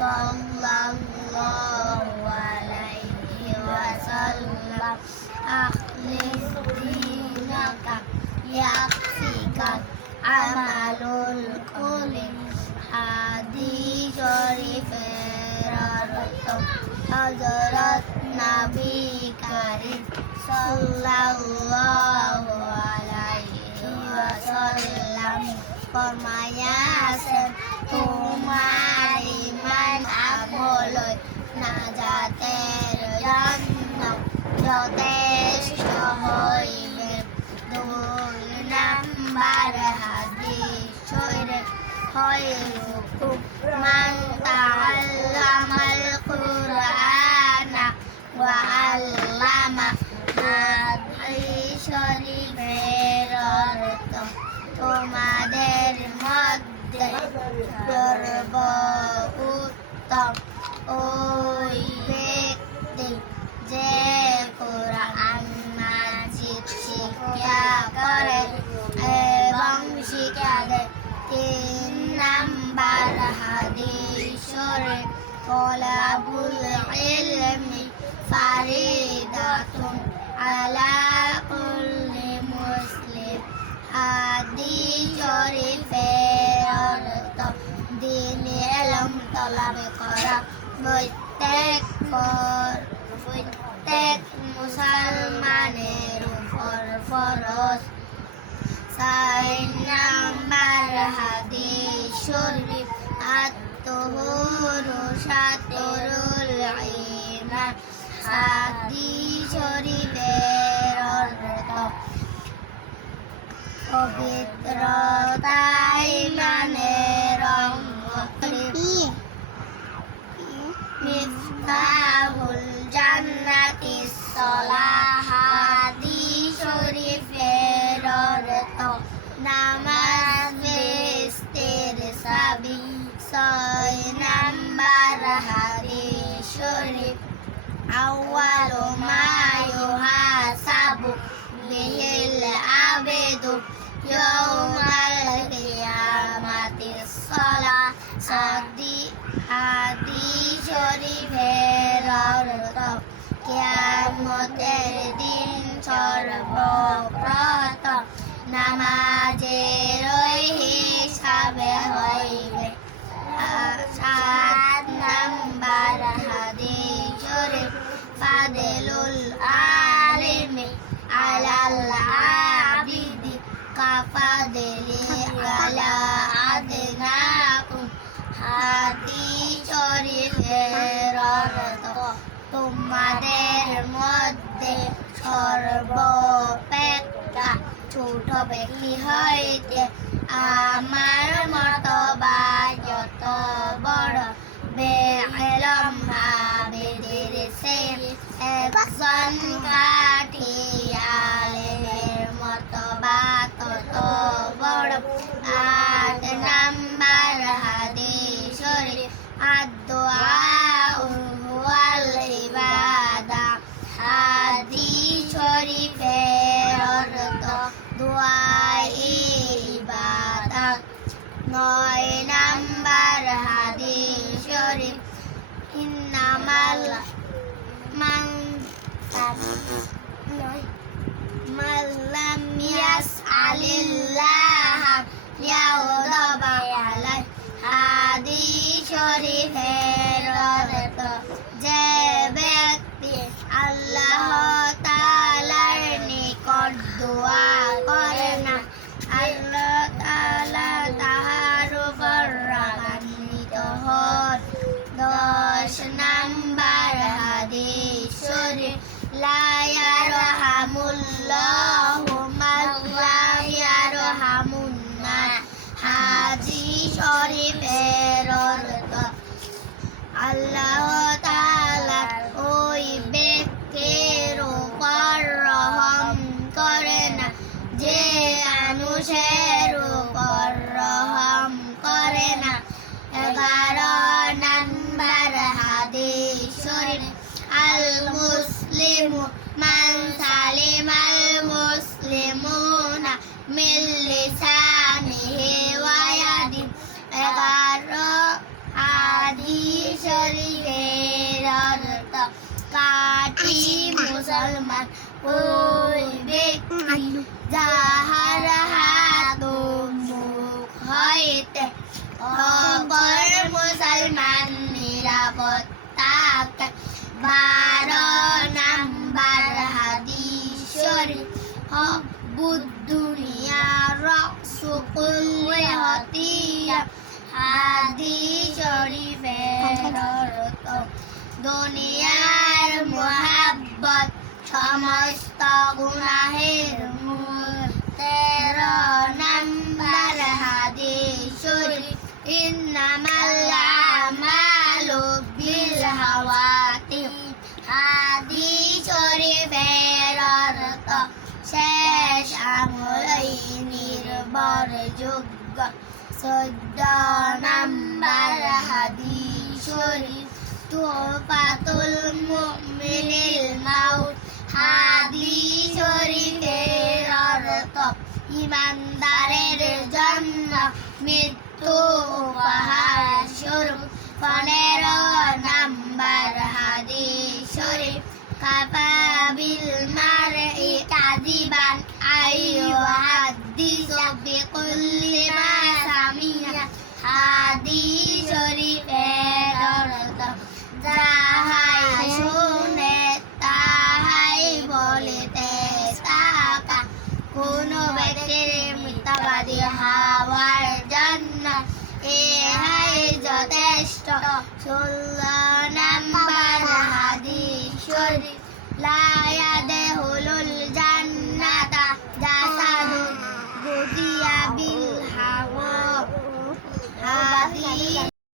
সাল্লাল্লাহু আলাইহি ওয়াসাল্লাম আখলিস দীনাকা ইয়াকফিকা আমালুল কুলি হাদিস শরীফের অর্থ হযরত নবী কারীম সাল্লাল্লাহু আলাইহি ওয়াসাল্লাম ফরমায়াছেন তোমার ঈমান আমল নাজাতের জন্য যথেষ্ট হইবে। 2 নাম্বার হাদিস শরীফ খায়রুকুম মান তাআল্লামাল কুরআনা ওয়া আল্লামা। হাদিস শরীফের অর্থ তোমাদের মধ্যে সর্বোত্তম ওই ব্যক্তি যে কুরআন মাজিদ শিক্ষা করে এবং শিক্ষা দেয়। 3 নাম্বার হাদিস শরীফ তলাবুল ইলমি ফারিদাতুন আলা কুল্লি মুসলিম। হাদিস শরীফের অর্থ দ্বীনি ইলম তলব করা প্রত্যেক মুসলমানের উপর ফরজ। 4 নাম্বার হাদিস শরীফ আত-তাহুরু শাতরুল ঈমান। হাদিস শরীফের অর্থ পবিত্রতা ঈমানের অঙ্গ। মিফতাহুল জান্নাতিস সালাহ। হাদিস শরীফের অর্থ নামাজ বেহেশতের চাবি। 6 নাম্বার হাদিস শরীফ আউয়ালু মা ইউহাসাবু বিহিল আবদু ইয়াউমাল কিয়ামাতিস সালাহ। হাদিস শরীফের অর্থ কিয়ামতের দিন সর্বপ্রথম নামাজের হিসাবে হইবে। 7 নাম্বার হাদিস শরীফ ফাদিলুল আলিমি আলাল আবিদি কাফাদিলি আলা আদনাকুম। হাদিস শরীফের অর্থ তোমাদের মধ্যে সর্বাপেক্ষা ছোট ব্যক্তি হইতে আমার মতবা যত বড় বেইলম আবেদের সে একজন কাঠি আলেমের মতবা তত বড়। 8 নাম্বার হাদিস শরীফ আদ-দুআউ ওয়াল ইবাদা। হাদিস শরীফের অর্থ দোয়া ইবাদত। 9 নাম্বার হাদিস শরীফ ইন্নামাল মান লাম ইয়াসআলিল্লাহ ইয়াগদাবা আলাইহি। হাদিস শরীফের অর্থ যে ব্যক্তি আল্লাহ তাআলার নিকট দোয়া করে না আল্লাহ তাআলা তাহার উপর রাগান্বিত হন। 10 নাম্বার হাদিস শরীফ লা ইয়ারহামুল্লাহু মান লা ইয়ারহামুন নাস। হাদিস শরীফের অর্থ আল্লাহ তাআলা ওই ব্যক্তির উপর রহম করে না যে মানুষের উপর রহম করে না। 11 নাম্বার হাদিস শরীফ আল মুসলিমু মান সালিমাল মুসলিমুনা মিন লিসানিহি ওয়া ইয়াদিহি। 11 হাদিস নারী মুসলমান ওই ব্যক্তি যাহার হাত ও মুখ হইতে সকল মুসলমান নিরাপত্তা 12 নাম্বার হাদিস শরীফ হব্বুদ দুনিয়া রাসু কুল্লি হাতিয়া হাদিস শরীফের অর্থ দুনিয়ার মুহাব্বত সমস্ত গুনাহের মূল। 13 নাম্বার হাদিস শরীফ ইন্নামাল আমালু বিল হাওয়াতি হাদিস শরীফের অর্থ শেষ আমলই নির্ভরযোগ্য। 14 নাম্বার হাদিস শরীফ তুহফাতুল মুমিনিল মাউত হাদিস শরীফের অর্থ ইমানদারের জন্য মৃত্যু উপহার স্বরূপ। 15 নাম্বার হাদিস শরীফ কাফা বিল মারই কাযিবান আইয়ুহাদ্দিসু বিকুল্লি মা সামিআ হাদিস শরীফের অর্থ যাহাই শুনে তাহাই বলিতে থাকা। কোন ব্যক্তির মিথ্যাবাদী হওয়ার জন্য ইহাই যথেষ্ট। 16 নাম্বার হাদিস শরীফ লা ইয়াদখুলুল জান্নাতা জাসাদুন গুদিয়া বিল হাওয়া হাদিস